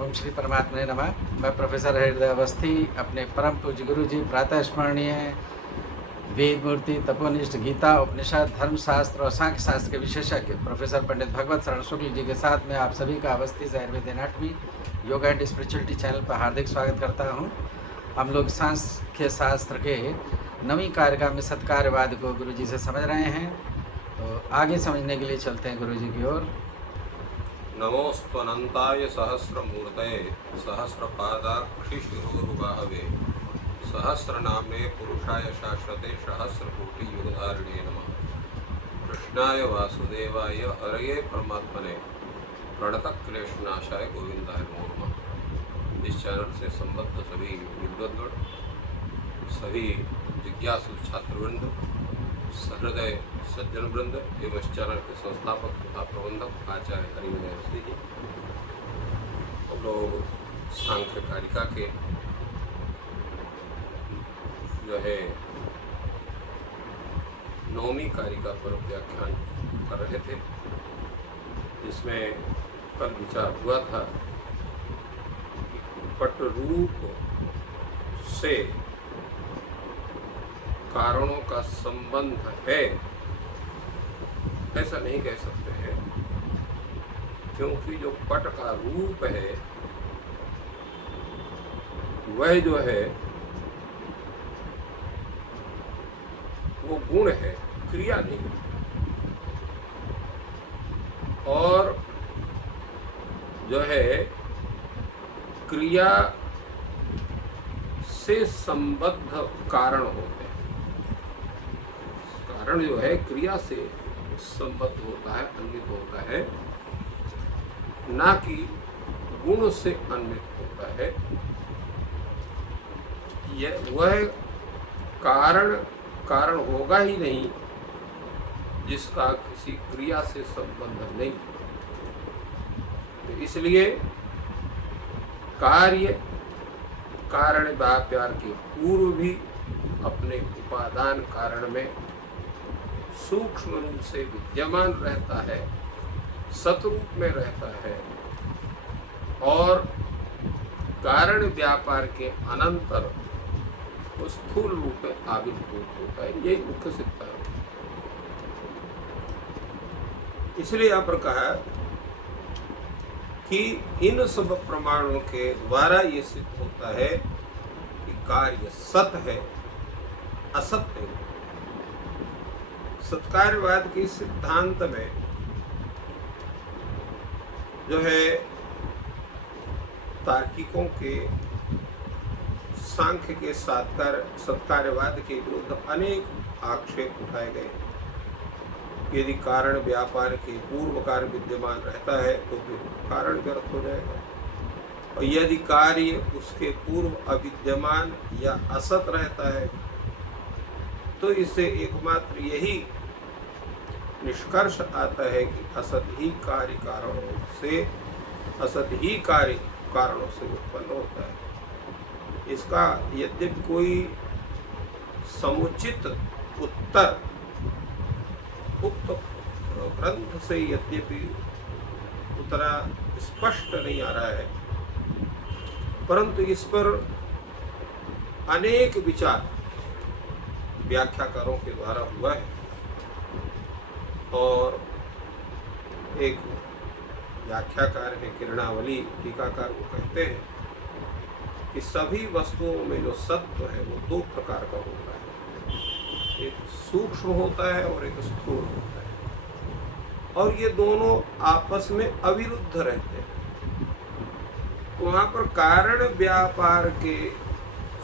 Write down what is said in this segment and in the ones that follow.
ओम श्री परमात्मा ने नमः। मैं प्रोफेसर हृदय अवस्थी अपने परम पूज्य गुरु जी प्रातः स्मरणीय वेद मूर्ति तपोनिष्ठ गीता उपनिषद धर्मशास्त्र और सांख्य शास्त्र के विशेषज्ञ प्रोफेसर पंडित भगवत शरण शुक्ल जी के साथ में आप सभी का अवस्थी से Ayurveda anatomy yoga and spirituality channel पर हार्दिक स्वागत करता हूँ। हम लोग सांख्य शास्त्र के 9वीं कारिका में सत्कार्यवाद को गुरु जी से समझ रहे हैं, तो आगे समझने के लिए चलते हैं गुरु जी की ओर। नमोस्त्वनन्ताय सहस्रमूर्तये सहस्रपादाक्षिशिरोरुबाहवे सहस्रनाम्ने पुरुषाय शाश्वते सहस्रकोटियुगधारिणे नमः। कृष्णाय वासुदेवाय हरये परमात्मने प्रणतक्लेशनाशाय गोविंदाय नमो नमः। इस चैनल से संबद्ध सभी विद्वद्गण, सभी जिज्ञासु छात्रवृंद, सहृदय सज्जन वृंद एवं इस चैनल के संस्थापक तथा प्रबंधक आचार्य हरिविनय अवस्थी जी, हम लोग सांख्य कारिका के जो है 9वीं कारिका पर व्याख्यान कर रहे थे, जिसमें कल विचार हुआ था कि पट रूप से कारणों का संबंध है, ऐसा नहीं कह सकते हैं, क्योंकि जो पट का रूप है वह जो है वो गुण है, क्रिया नहीं। और जो है क्रिया से संबद्ध कारण होते हैं। कारण जो है क्रिया से संबद्ध होता है, अन्वित होता है, ना कि गुण से अन्वित होता है। यह वह कारण होगा ही नहीं जिसका किसी क्रिया से संबंध नहीं। तो इसलिए कार्य कारण व्यापार के पूर्व भी अपने उपादान कारण में सूक्ष्म रूप से विद्यमान रहता है, सतरूप में रहता है, और कारण व्यापार के अनंतर वो स्थूल रूप में आविर्भूत होता है। यही मुख्य सिद्धांत है। इसलिए यहाँ पर कहा कि इन सब प्रमाणों के द्वारा ये सिद्ध होता है कि कार्य सत है, असत्य है। सत्कार्यवाद के सिद्धांत में जो है तार्किकों के, सांख्य के सत्कार्यवाद के विरुद्ध अनेक आक्षेप उठाए गए। यदि कारण व्यापार के पूर्व कार्य विद्यमान रहता है तो फिर कारण व्यर्थ हो जाएगा, और यदि कार्य उसके पूर्व अविद्यमान या असत रहता है तो इससे एकमात्र यही निष्कर्ष आता है कि असत ही कार्य कारणों से उत्पन्न होता है। इसका यद्यपि कोई समुचित उत्तर उक्त ग्रंथ से यद्यपि उतना स्पष्ट नहीं आ रहा है, परंतु इस पर अनेक विचार व्याख्याकारों के द्वारा हुआ है। और एक व्याख्याकार है किरणावली टीकाकार, वो कहते हैं कि सभी वस्तुओं में जो सत्व है वो 2 प्रकार का होता है, एक सूक्ष्म होता है और एक स्थूल होता है, और ये दोनों आपस में अविरुद्ध रहते हैं। वहाँ पर कारण व्यापार के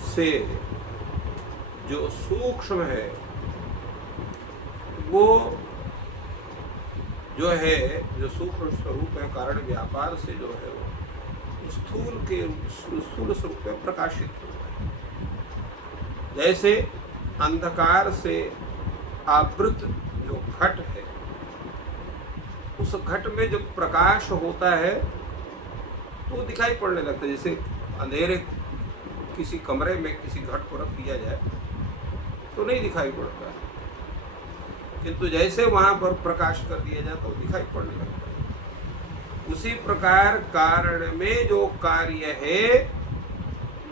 से जो सूक्ष्म है वो जो है, जो सूक्ष्म स्वरूप है कारण व्यापार से जो है वो स्थूल स्वरूप में प्रकाशित होता है। जैसे अंधकार से आवृत जो घट है, उस घट में जब प्रकाश होता है तो दिखाई पड़ने लगता है। जैसे अंधेरे किसी कमरे में किसी घट को रख दिया जाए तो नहीं दिखाई पड़ता है, किंतु जैसे वहां पर प्रकाश कर दिया जाए तो दिखाई पड़ने लगता है। उसी प्रकार कारण में जो कार्य है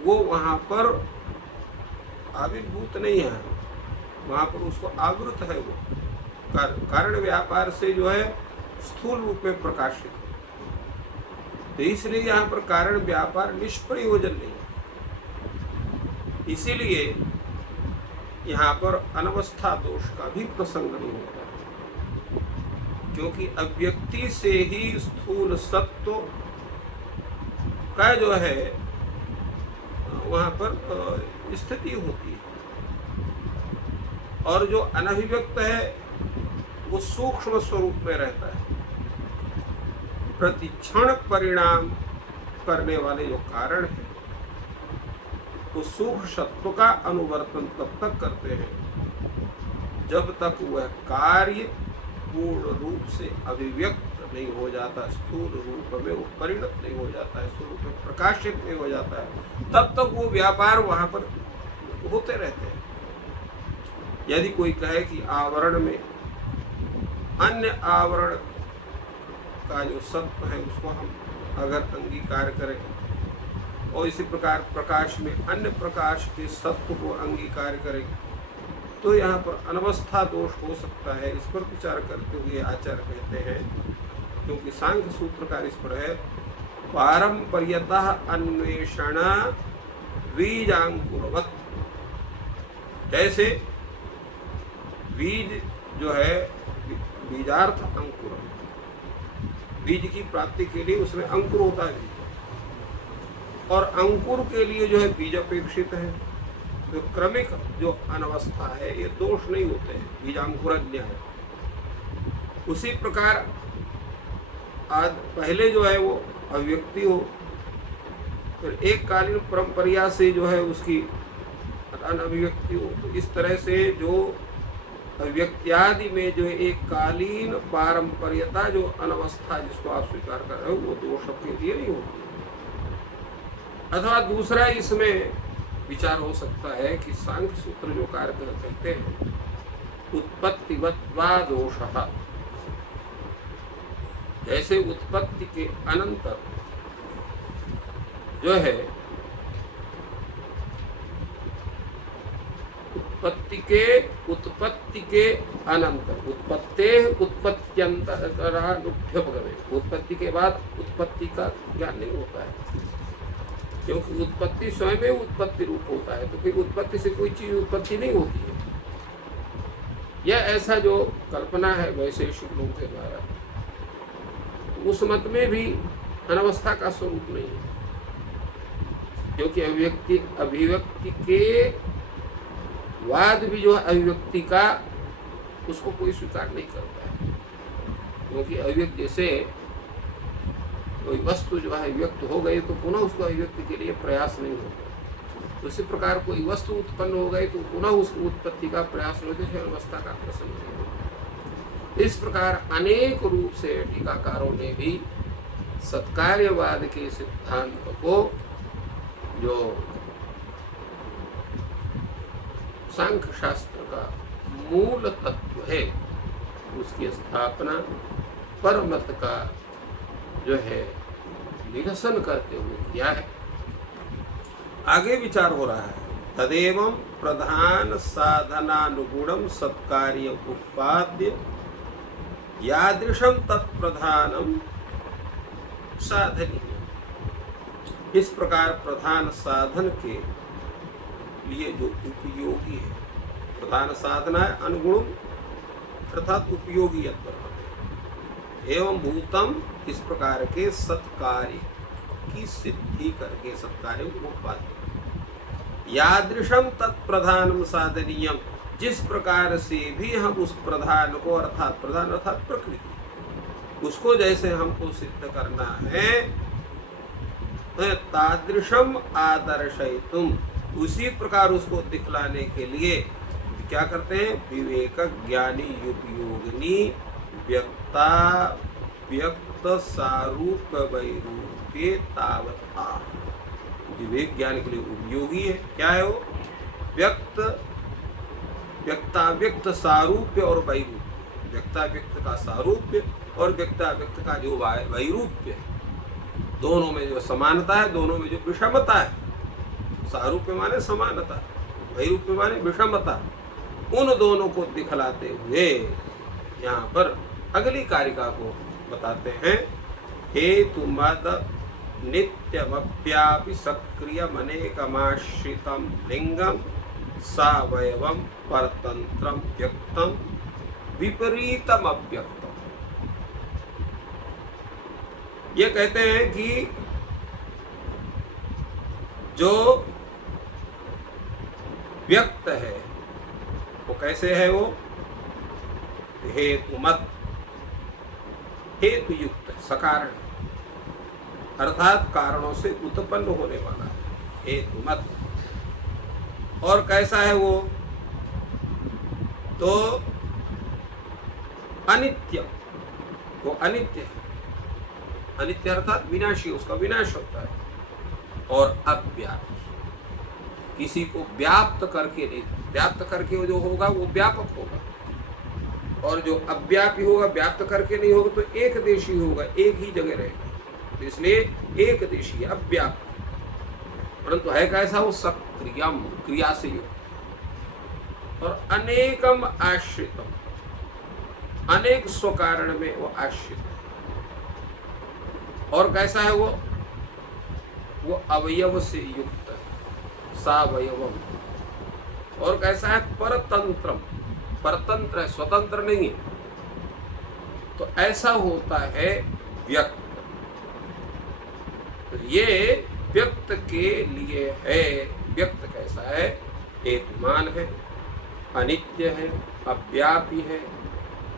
वो वहां पर आविर्भूत नहीं है, वहां पर उसको आवृत है। वो कारण व्यापार से जो है स्थूल रूप में प्रकाशित है। तो इसलिए यहाँ पर कारण व्यापार निष्प्रयोजन नहीं है। इसीलिए यहाँ पर अनवस्था दोष का भी प्रसंग नहीं होता, क्योंकि अव्यक्ति से ही स्थूल सत्व का जो है वहां पर स्थिति होती है, और जो अनभिव्यक्त है वो सूक्ष्म स्वरूप में रहता है। प्रतिक्षण परिणाम करने वाले जो कारण है वो सूक्ष्म सत्व का अनुवर्तन तब तक करते हैं जब तक वह कार्य पूर्ण रूप से अभिव्यक्त नहीं हो जाता, स्थूल रूप में वो परिणत नहीं हो जाता है, स्थूल रूप में प्रकाशित नहीं हो जाता है, तब तक वो व्यापार वहां पर होते रहते हैं। यदि कोई कहे कि आवरण में अन्य आवरण का जो सत्व है उसको हम अगर अंगीकार करें, और इसी प्रकार प्रकाश में अन्य प्रकाश के सत्व को अंगीकार करें, तो यहाँ पर अनवस्था दोष हो सकता है। इस पर विचार करते हुए आचार्य कहते हैं, क्योंकि सांख्य सूत्रकार इस पर है, पारंपर्यतः अन्वेषण बीजांकुरवत्। जैसे बीज जो है बीजार्थ अंकुर, बीज की प्राप्ति के लिए उसमें अंकुर होता है, और अंकुर के लिए जो है बीज अपेक्षित है। तो क्रमिक जो अनवस्था है ये दोष नहीं होते हैं, बीजांकुरज्ञ है। उसी प्रकार आज पहले जो है वो अभिव्यक्ति हो, फिर एक कालीन परंपरिया से जो है उसकी अनभिव्यक्ति हो। तो इस तरह से जो अभिव्यक्त्यादि में जो एक कालीन पारंपरियता जो अनवस्था जिसको आप स्वीकार कर रहे हो वो दोष के लिए नहीं होती। अथवा दूसरा इसमें विचार हो सकता है कि सांख्य सूत्र जो कार्य कहते हैं उत्पत्तिवत्वा दोषः, जैसे उत्पत्ति के अनंतर जो है उत्पत्ति के अनंतर उत्पत्त्यंतरानुभ्युपगमे, उत्पत्ति के बाद उत्पत्ति का ज्ञान नहीं होता है, क्योंकि उत्पत्ति स्वयं में उत्पत्ति रूप होता है। तो फिर उत्पत्ति से कोई चीज उत्पत्ति नहीं होती है। यह ऐसा जो कल्पना है वैशेषिक लोगों के द्वारा, उस मत में भी अनवस्था का स्वरूप नहीं है, क्योंकि अभिव्यक्ति के वाद भी जो अभिव्यक्ति का उसको कोई स्वीकार नहीं करता है। क्योंकि अभिव्यक्ति जैसे कोई वस्तु जो है व्यक्त हो गई तो पुनः उसको अभिव्यक्ति के लिए प्रयास नहीं होता। उसी प्रकार कोई वस्तु उत्पन्न हो गई तो पुनः उसकी उत्पत्ति का प्रयास नहीं होता, अवस्था का प्रसंग नहीं होता। इस प्रकार अनेक रूप से टीकाकारों ने भी सत्कार्यवाद के सिद्धांत को जो सांख्य शास्त्र का मूल तत्व है उसकी स्थापना परमत का जो है निरसन करते हुए किया है। आगे विचार हो रहा है, तदेवं प्रधान साधनानुगुणम सत्कार्य उत्पाद्य यादृशम तत्प्रधानम साधनीय। इस प्रकार प्रधान साधन के लिए जो उपयोगी है, प्रधान साधना है अनुगुण अर्थात उपयोगी एवं भूतम, इस प्रकार के सत्कार्य की सिद्धि करके सत्कार्य उत्पाद्य यादृशम तत्प्रधानम साधनीयम, जिस प्रकार से भी हम उस प्रधान को अर्थात प्रधान अर्थात प्रकृति उसको जैसे हमको सिद्ध करना है, तादृशम आदर्शयितुम, उसी प्रकार उसको दिखलाने के लिए क्या करते हैं, विवेक ज्ञानी उपयोगिनी व्यक्ता व्यक्त सारूप वैरूप्य तावता। विवेक ज्ञान के लिए उपयोगी है, क्या है वो, व्यक्त व्यक्ता व्यक्त सारूप्य और वैरूप्य। व्यक्ता व्यक्त का सारूप्य और व्यक्त का जो वैरूप्य है, दोनों में जो समानता है, दोनों में जो विषमता है, सारूप्य माने समानता, वैरूप्य माने विषमता, उन दोनों को दिखलाते हुए यहाँ पर अगली कारिका को बताते हैं। हेतु मद नित्यमप्यापि सक्रियमनेकमाश्रितं लिंगम सावयवम परतंत्रम व्यक्तम विपरीतम अव्यक्तम। ये कहते हैं कि जो व्यक्त है वो कैसे है, वो हेतु मत, हेतु युक्त है, सकारण, अर्थात कारणों से उत्पन्न होने वाला है, हेतु मत। और कैसा है वो, तो अनित्य, वो अनित्य है, अनित्य अर्थात विनाशी, उसका विनाश होता है। और अव्यापी, किसी को व्याप्त करके नहीं, व्याप्त करके जो होगा वो व्यापक होगा, और जो अव्यापी होगा, व्याप्त करके नहीं होगा तो एक देशी होगा, एक ही जगह रहेगा, तो इसलिए एक देशी अव्यापी। परंतु है कैसा, वो सक्रियम, क्रिया से युक्त, और अनेकम आश्रितम, अनेक स्वकारण में वो आश्रित है। और कैसा है वो अवयव से युक्त है, सावयवम। और कैसा है, परतंत्रम, परतंत्र है, स्वतंत्र नहीं है। तो ऐसा होता है व्यक्त। तो ये व्यक्त के लिए है। व्यक्त कैसा है, हेतुमान है, अनित्य है, अव्यापी है,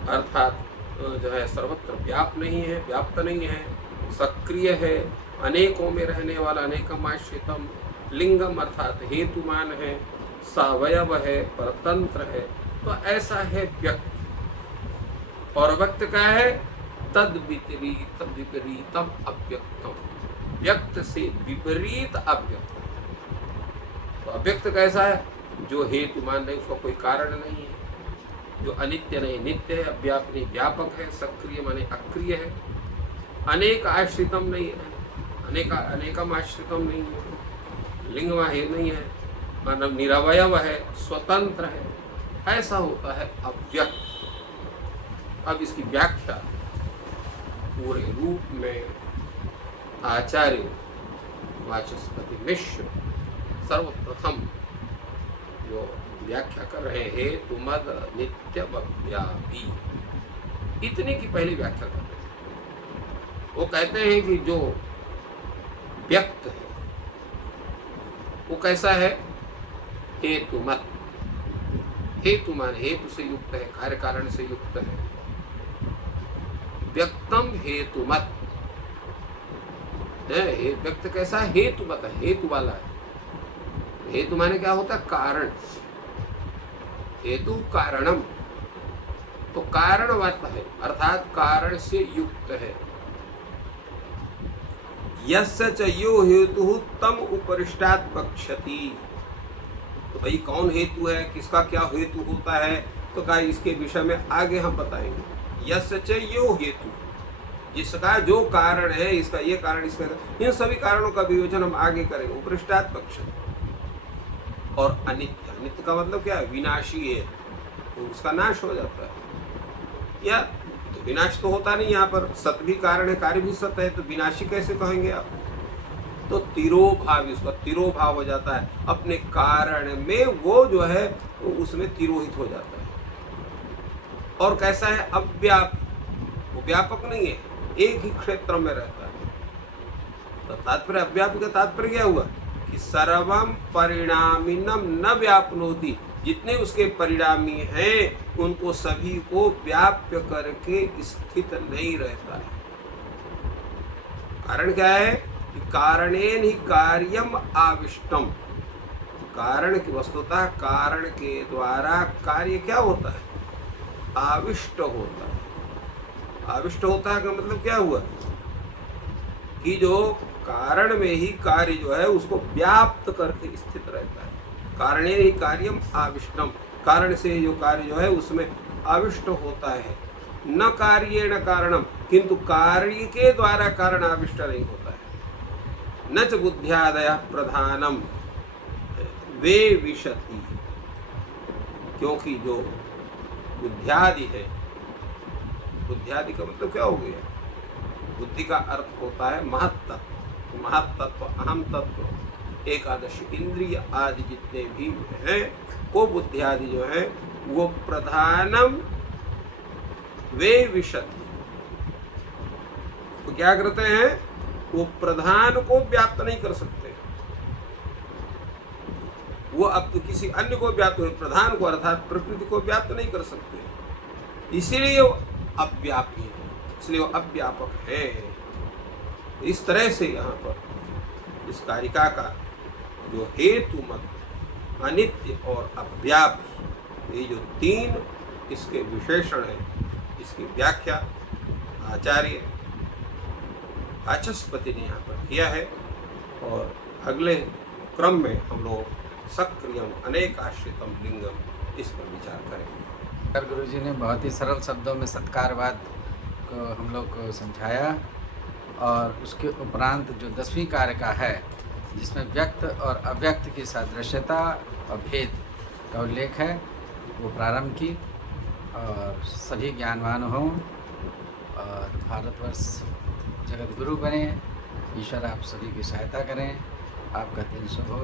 अर्थात जो है सर्वत्र व्याप्त नहीं है, व्याप्त नहीं है, सक्रिय है, अनेकों में रहने वाला, अनेकमाश्रितम, लिंगम अर्थात हेतुमान है, सावयव है, परतंत्र है। तो ऐसा है व्यक्त। और व्यक्त का है तद विपरीत विपरीतम अव्यक्तम, व्यक्त से विपरीत अव्यक्त। तो अव्यक्त कैसा है, जो हेतुमान नहीं, उसका कोई कारण नहीं है, जो अनित्य नहीं नित्य है, अव्यापक नहीं व्यापक है, सक्रिय माने अक्रिय है, अनेक आश्रितम नहीं है, अनेकम आश्रितम नहीं है, लिंग वाहिर नहीं है, मानव निरवयव है, स्वतंत्र है। ऐसा होता है अव्यक्त। अब इसकी व्याख्या पूरे रूप में आचार्य वाचस्पति मिश्र सर्वप्रथम जो व्याख्या कर रहे हैं, हेतु मद नित्यमव्यापी, इतने की पहली व्याख्या कर रहे हैं। वो कहते हैं कि जो व्यक्त है वो कैसा है, हेतु मत, हेतु मान हेतु से युक्त है, कार्य कारण से युक्त है। व्यक्तम हेतु मत, व्यक्त कैसा है, हेतु मत है, हेतु वाला है। हेतु माने क्या होता है, कारण, हेतु कारणम, तो कारणवत है, अर्थात कारण से युक्त है। यस्य च यो हेतु तम उपरिष्टात् वक्ष्यति। तो भाई कौन हेतु है, किसका क्या हेतु होता है, तो क्या इसके विषय में आगे हम बताएंगे। यस्य च यो हेतु, जिसका जो कारण है, इसका ये कारण, इसका, इन सभी कारणों का विवेचन हम आगे करेंगे। उपरिष्टात् वक्ष्यति। और अनित्य, अनित्य का मतलब क्या है, विनाशी है, तो उसका नाश हो जाता है। या तो विनाश तो होता नहीं, यहाँ पर सत भी कारण है, कार्य भी सत है, तो विनाशी कैसे कहेंगे आप। तो तिरोभावी, उसका तिरोभाव हो जाता है, अपने कारण में वो जो है वो उसमें तिरोहित हो जाता है। और कैसा है, अव्यापी, वो व्यापक नहीं है, एक ही क्षेत्र में रहता है। तो तात्पर्य अव्यापी का तात्पर्य क्या हुआ कि सर्वम परिणामिनम न व्यापनोति, जितने उसके परिणामी हैं उनको सभी को व्याप्य करके स्थित नहीं रहता है। कारण क्या है कि कारणेन ही कार्यम आविष्टम, कारण की वस्तुतः कारण के द्वारा कार्य क्या होता है, आविष्ट होता है। आविष्ट होता है का मतलब क्या हुआ कि जो कारण में ही कार्य जो है उसको व्याप्त करके स्थित रहता है। कारणेन ही कार्यम आविष्टम, कारण से जो कार्य जो है उसमें आविष्ट होता है। न कार्येण कारणम, किंतु कार्य के द्वारा कारण आविष्ट नहीं होता है। न च बुद्ध्यादय प्रधानम वे विशति, क्योंकि जो बुद्ध्यादि है, बुद्ध्यादि का मतलब क्या हो गया? बुद्धि का अर्थ होता है महत्तत्व, महत्तत्व, अहम तत्व, एकादश इंद्रिय आदि जितने भी हैं, वो बुद्ध्यादि जो है वो प्रधानम वे विशति, वो क्या करते हैं? वो प्रधान को व्याप्त नहीं कर सकते, वो अब किसी अन्य को व्याप्त, प्रधान को अर्थात प्रकृति को व्याप्त नहीं कर सकते, इसीलिए वो अव्यापी है, इसलिए वो अव्यापक है। इस तरह से यहाँ पर इस कारिका का जो हेतु मत, अनित्य और अव्याप्त, ये जो तीन इसके विशेषण हैं, इसकी व्याख्या आचार्य वाचस्पति ने यहाँ पर किया है। और अगले क्रम में हम लोग सक्रियम अनेकाश्रितम लिंगम इस पर विचार करेंगे। गुरु जी ने बहुत ही सरल शब्दों में सत्कारवाद को हम लोग को समझाया, और उसके उपरांत जो 10वीं कारिका है जिसमें व्यक्त और अव्यक्त की सादृश्यता और भेद का उल्लेख है, वो प्रारंभ की। और सभी ज्ञानवान हों और भारतवर्ष जगत गुरु बने। ईश्वर आप सभी की सहायता करें। आपका दिन शुभ हो।